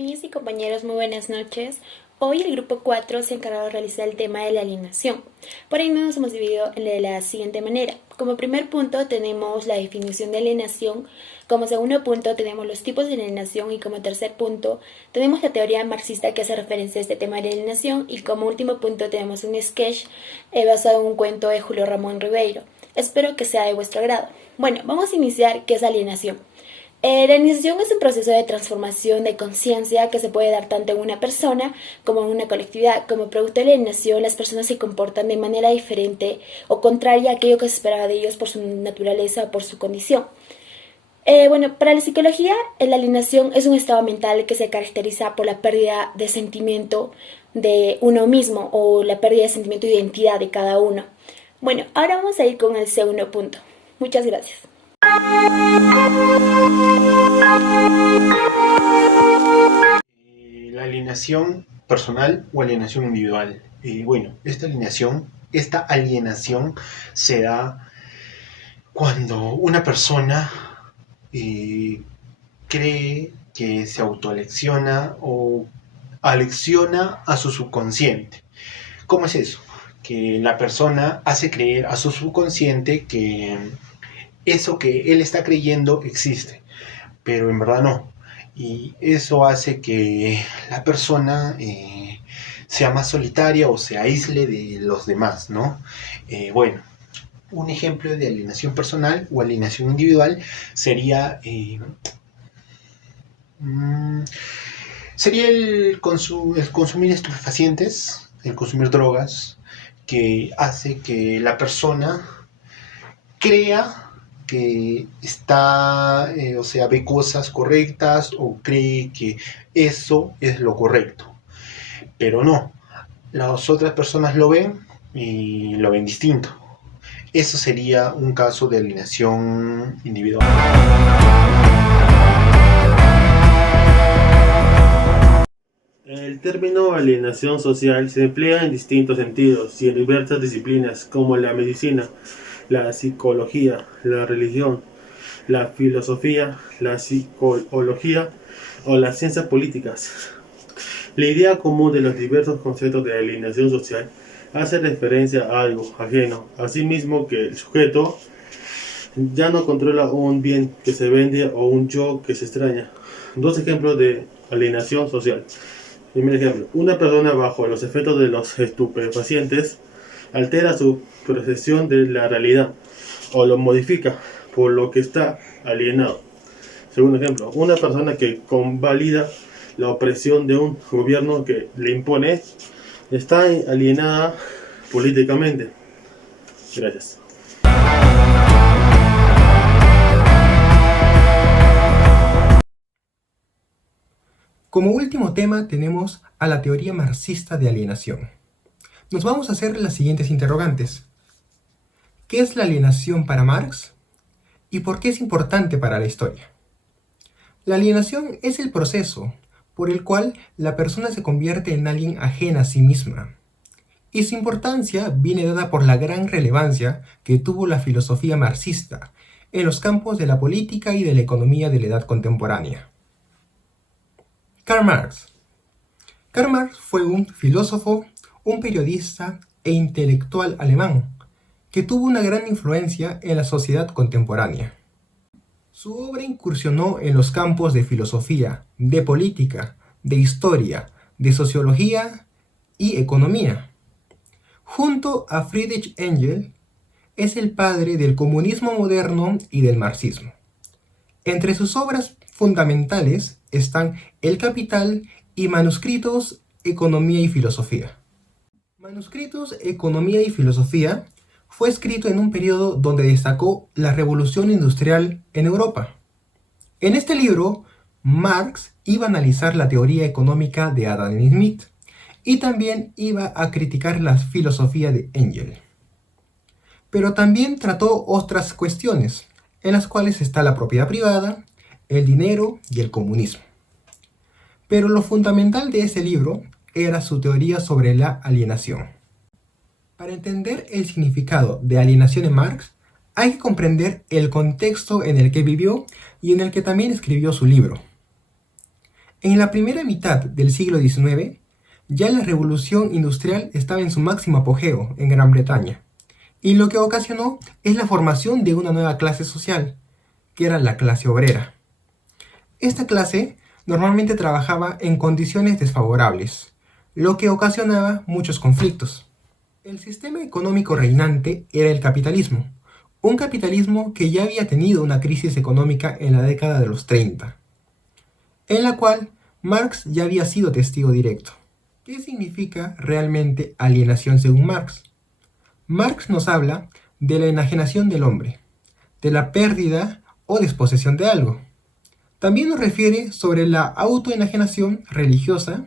Mis y compañeros, muy buenas noches. Hoy el grupo 4 se ha encargado de realizar el tema de la alienación. Por ahí nos hemos dividido de la siguiente manera. Como primer punto tenemos la definición de alienación, como segundo punto tenemos los tipos de alienación y como tercer punto tenemos la teoría marxista que hace referencia a este tema de la alienación y como último punto tenemos un sketch basado en un cuento de Julio Ramón Ribeiro. Espero que sea de vuestro agrado. Bueno, vamos a iniciar qué es alienación. La iniciación es un proceso de transformación de conciencia que se puede dar tanto en una persona como en una colectividad. Como producto de la alienación, las personas se comportan de manera diferente o contraria a aquello que se esperaba de ellos por su naturaleza o por su condición. Para la psicología, la alienación es un estado mental que se caracteriza por la pérdida de sentimiento de uno mismo o la pérdida de sentimiento de identidad de cada uno. Bueno, ahora vamos a ir con el segundo punto. Muchas gracias. La alienación personal o alienación individual. Esta alienación se da cuando una persona cree que se autoalecciona o alecciona a su subconsciente. ¿Cómo es eso? Que la persona hace creer a su subconsciente que eso que él está creyendo existe, pero en verdad no. Y eso hace que la persona sea más solitaria o se aísle de los demás, ¿no? Un ejemplo de alienación personal o alienación individual sería el consumir estupefacientes, el consumir drogas, que hace que la persona crea que está, ve cosas correctas o cree que eso es lo correcto, pero no, las otras personas lo ven y lo ven distinto. Eso sería un caso de alienación individual. El término alienación social se emplea en distintos sentidos y en diversas disciplinas como la medicina, la psicología, la religión, la filosofía, la psicología o las ciencias políticas. La idea común de los diversos conceptos de alienación social hace referencia a algo ajeno, así mismo que el sujeto ya no controla un bien que se vende o un yo que se extraña. Dos ejemplos de alienación social. Primer ejemplo, una persona bajo los efectos de los estupefacientes altera su percepción de la realidad o lo modifica, por lo que está alienado. Segundo ejemplo, una persona que convalida la opresión de un gobierno que le impone está alienada políticamente. Gracias. Como último tema tenemos a la teoría marxista de alienación. Nos vamos a hacer las siguientes interrogantes. ¿Qué es la alienación para Marx? ¿Y por qué es importante para la historia? La alienación es el proceso por el cual la persona se convierte en alguien ajena a sí misma. Y su importancia viene dada por la gran relevancia que tuvo la filosofía marxista en los campos de la política y de la economía de la edad contemporánea. Karl Marx. Karl Marx fue un filósofo, un periodista e intelectual alemán que tuvo una gran influencia en la sociedad contemporánea. Su obra incursionó en los campos de filosofía, de política, de historia, de sociología y economía. Junto a Friedrich Engels, es el padre del comunismo moderno y del marxismo. Entre sus obras fundamentales están El Capital y Manuscritos, Economía y Filosofía. Manuscritos, Economía y Filosofía fue escrito en un periodo donde destacó la revolución industrial en Europa. En este libro, Marx iba a analizar la teoría económica de Adam Smith y también iba a criticar la filosofía de Engels. Pero también trató otras cuestiones, en las cuales está la propiedad privada, el dinero y el comunismo. Pero lo fundamental de ese libro era su teoría sobre la alienación. Para entender el significado de alienación en Marx, hay que comprender el contexto en el que vivió y en el que también escribió su libro. En la primera mitad del siglo XIX, ya la revolución industrial estaba en su máximo apogeo en Gran Bretaña, y lo que ocasionó es la formación de una nueva clase social, que era la clase obrera. Esta clase normalmente trabajaba en condiciones desfavorables, lo que ocasionaba muchos conflictos. El sistema económico reinante era el capitalismo, un capitalismo que ya había tenido una crisis económica en la década de los 30, en la cual Marx ya había sido testigo directo. ¿Qué significa realmente alienación según Marx? Marx nos habla de la enajenación del hombre, de la pérdida o desposesión de algo. También nos refiere sobre la autoenajenación religiosa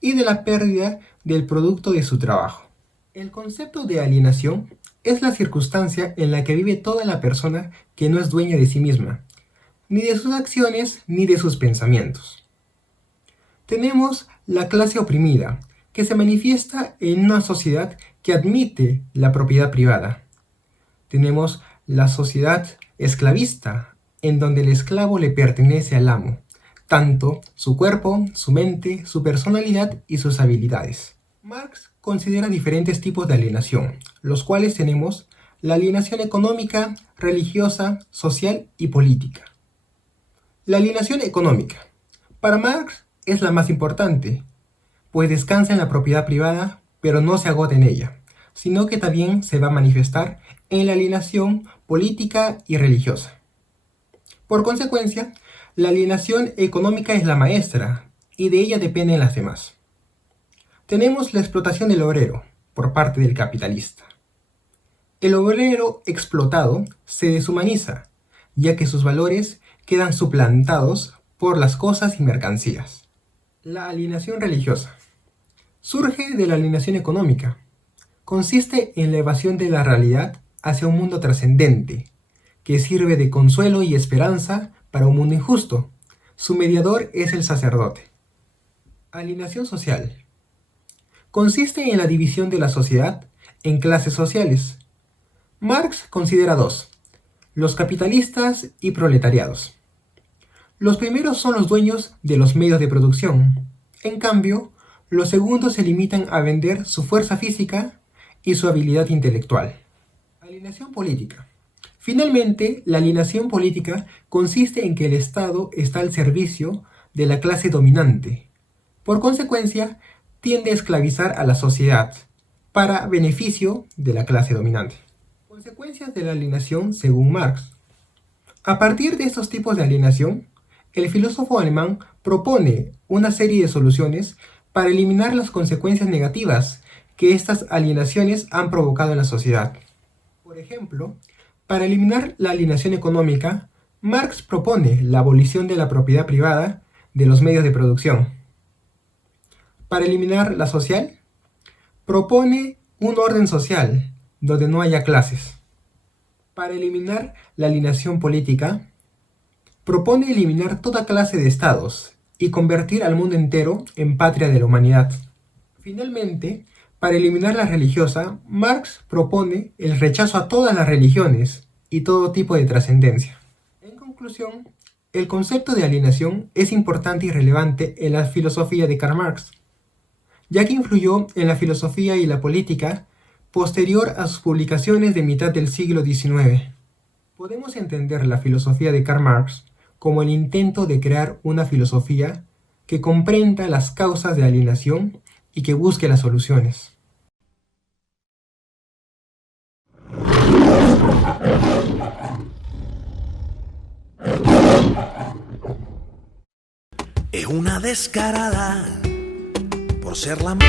y de la pérdida del producto de su trabajo. El concepto de alienación es la circunstancia en la que vive toda la persona que no es dueña de sí misma, ni de sus acciones ni de sus pensamientos. Tenemos la clase oprimida, que se manifiesta en una sociedad que admite la propiedad privada. Tenemos la sociedad esclavista, en donde el esclavo le pertenece al amo, tanto su cuerpo, su mente, su personalidad y sus habilidades. Marx considera diferentes tipos de alienación, los cuales tenemos la alienación económica, religiosa, social y política. La alienación económica. Para Marx es la más importante, pues descansa en la propiedad privada, pero no se agota en ella, sino que también se va a manifestar en la alienación política y religiosa. Por consecuencia, la alienación económica es la maestra, y de ella dependen las demás. Tenemos la explotación del obrero, por parte del capitalista. El obrero explotado se deshumaniza, ya que sus valores quedan suplantados por las cosas y mercancías. La alienación religiosa. Surge de la alienación económica. Consiste en la evasión de la realidad hacia un mundo trascendente, que sirve de consuelo y esperanza para un mundo injusto. Su mediador es el sacerdote. Alienación social. Consiste en la división de la sociedad en clases sociales. Marx considera dos: los capitalistas y proletariados. Los primeros son los dueños de los medios de producción. En cambio, los segundos se limitan a vender su fuerza física y su habilidad intelectual. Alienación política. Finalmente, la alienación política consiste en que el Estado está al servicio de la clase dominante. Por consecuencia, tiende a esclavizar a la sociedad para beneficio de la clase dominante. Consecuencias de la alienación según Marx. A partir de estos tipos de alienación, el filósofo alemán propone una serie de soluciones para eliminar las consecuencias negativas que estas alienaciones han provocado en la sociedad. Por ejemplo, para eliminar la alienación económica, Marx propone la abolición de la propiedad privada de los medios de producción. Para eliminar la social, propone un orden social donde no haya clases. Para eliminar la alienación política, propone eliminar toda clase de estados y convertir al mundo entero en patria de la humanidad. Finalmente, para eliminar la religiosa, Marx propone el rechazo a todas las religiones y todo tipo de trascendencia. En conclusión, el concepto de alienación es importante y relevante en la filosofía de Karl Marx, ya que influyó en la filosofía y la política posterior a sus publicaciones de mitad del siglo XIX. Podemos entender la filosofía de Karl Marx como el intento de crear una filosofía que comprenda las causas de alienación y que busque las soluciones. Es una descarada por ser la... Me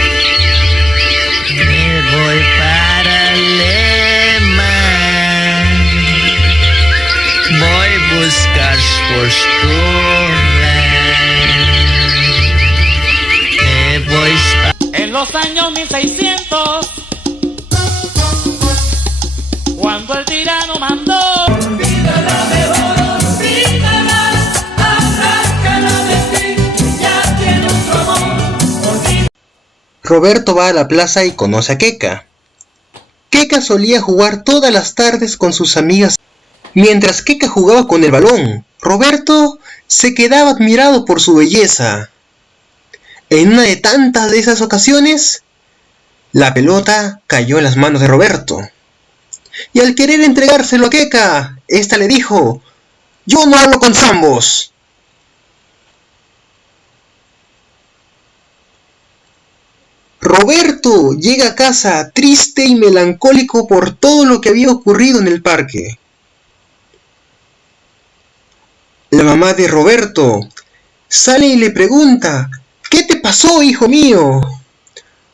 voy para Alemán, voy a buscar fortuna. Me voy en los años 1600, cuando el tirano mandó. Olvídala mejor, olvídala, arráncala de ti, ya tiene otro amor. Roberto va a la plaza y conoce a Keka. Keka solía jugar todas las tardes con sus amigas. Mientras Keka jugaba con el balón, Roberto se quedaba admirado por su belleza. En una de tantas de esas ocasiones, la pelota cayó en las manos de Roberto. Y al querer entregárselo a Keka, ésta le dijo: «Yo no hablo con zambos». Roberto llega a casa triste y melancólico por todo lo que había ocurrido en el parque. La mamá de Roberto sale y le pregunta: «¿Qué te pasó, hijo mío?».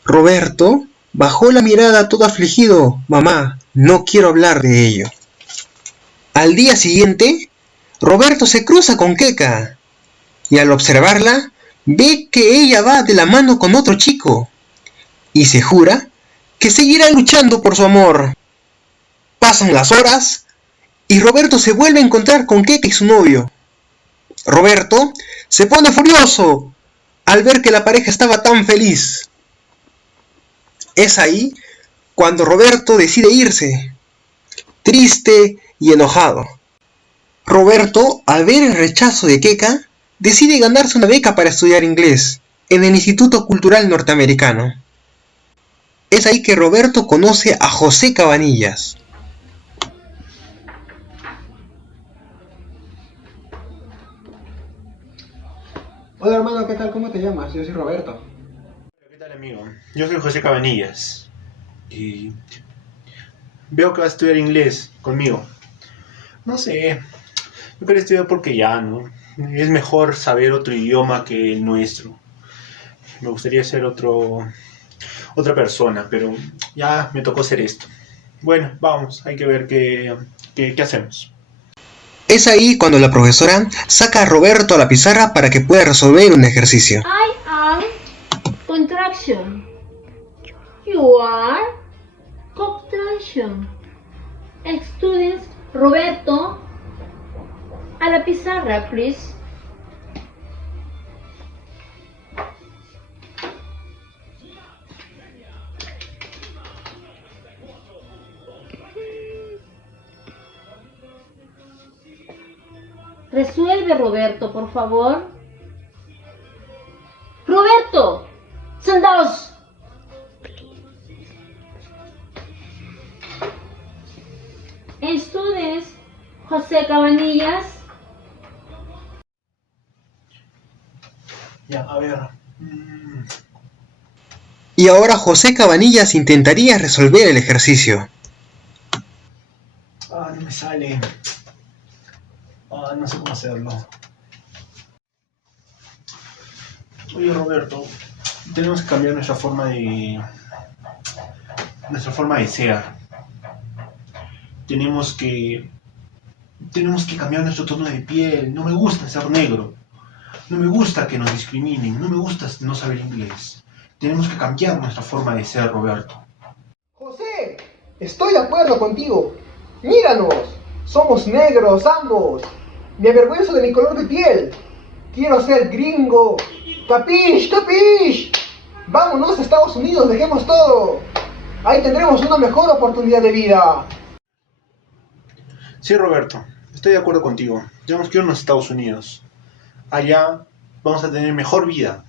Roberto bajó la mirada todo afligido: «Mamá, no quiero hablar de ello». Al día siguiente, Roberto se cruza con Keka y al observarla, ve que ella va de la mano con otro chico y se jura que seguirá luchando por su amor. Pasan las horas y Roberto se vuelve a encontrar con Keka y su novio. Roberto se pone furioso al ver que la pareja estaba tan feliz. Es ahí cuando Roberto decide irse, triste y enojado. Roberto, al ver el rechazo de Keka, decide ganarse una beca para estudiar inglés en el Instituto Cultural Norteamericano. Es ahí que Roberto conoce a José Cabanillas. Hola hermano, ¿qué tal? ¿Cómo te llamas? Yo soy Roberto. ¿Qué tal, amigo? Yo soy José Cabanillas y veo que vas a estudiar inglés conmigo. No sé, yo quería estudiar porque ya, ¿no? Es mejor saber otro idioma que el nuestro. Me gustaría ser otra persona, pero ya me tocó ser esto. Bueno, vamos, hay que ver qué hacemos. Es ahí cuando la profesora saca a Roberto a la pizarra para que pueda resolver un ejercicio. I am contraction. You are contraction. Students, Roberto, a la pizarra, please. Resuelve, Roberto, por favor. Roberto, sentaos. Students, José Cabanillas. Ya, a ver. Y ahora José Cabanillas intentaría resolver el ejercicio. No me sale. No sé cómo hacerlo. Oye, Roberto, tenemos que cambiar nuestra forma de ser. Tenemos que cambiar nuestro tono de piel. No me gusta ser negro. No me gusta que nos discriminen. No me gusta no saber inglés. Tenemos que cambiar nuestra forma de ser, Roberto. José, estoy de acuerdo contigo. Míranos, somos negros ambos. Me avergüenzo de mi color de piel. Quiero ser gringo. ¡Capish, capish! Vámonos a Estados Unidos, dejemos todo. Ahí tendremos una mejor oportunidad de vida. Sí, Roberto, estoy de acuerdo contigo. Tenemos que irnos a Estados Unidos. Allá vamos a tener mejor vida.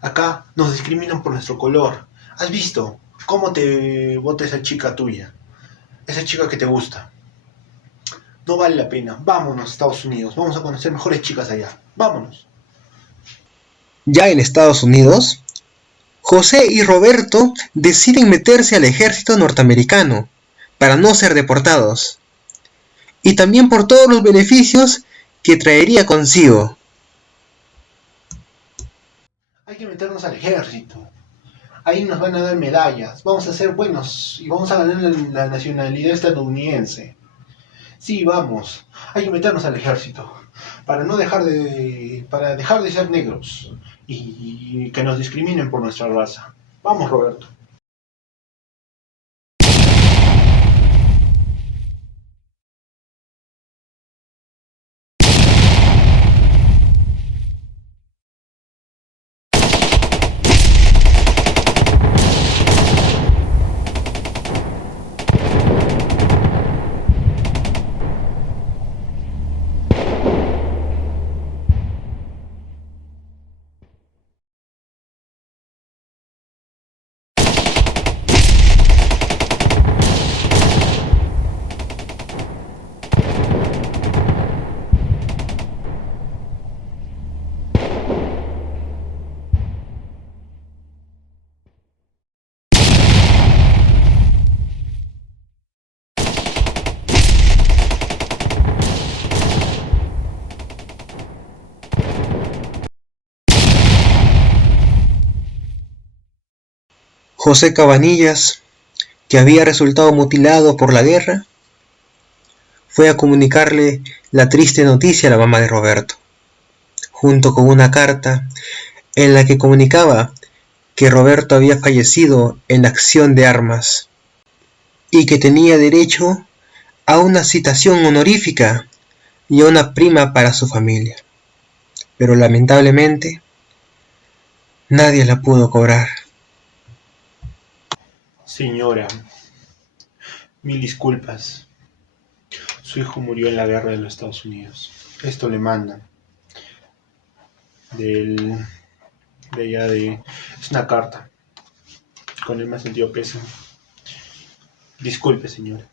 Acá nos discriminan por nuestro color. ¿Has visto cómo te vota esa chica tuya? Esa chica que te gusta. No vale la pena. Vámonos a Estados Unidos. Vamos a conocer mejores chicas allá. Vámonos. Ya en Estados Unidos, José y Roberto deciden meterse al ejército norteamericano para no ser deportados. Y también por todos los beneficios que traería consigo. Hay que meternos al ejército. Ahí nos van a dar medallas. Vamos a ser buenos y vamos a ganar la nacionalidad estadounidense. Sí, vamos. Hay que meternos al ejército para dejar de ser negros y que nos discriminen por nuestra raza. Vamos, Roberto. José Cabanillas, que había resultado mutilado por la guerra, fue a comunicarle la triste noticia a la mamá de Roberto, junto con una carta en la que comunicaba que Roberto había fallecido en acción de armas y que tenía derecho a una citación honorífica y a una prima para su familia, pero lamentablemente nadie la pudo cobrar. Señora, mil disculpas. Su hijo murió en la guerra de los Estados Unidos. Esto le mandan. Es una carta. Con el más sentido pésame. Disculpe, señora.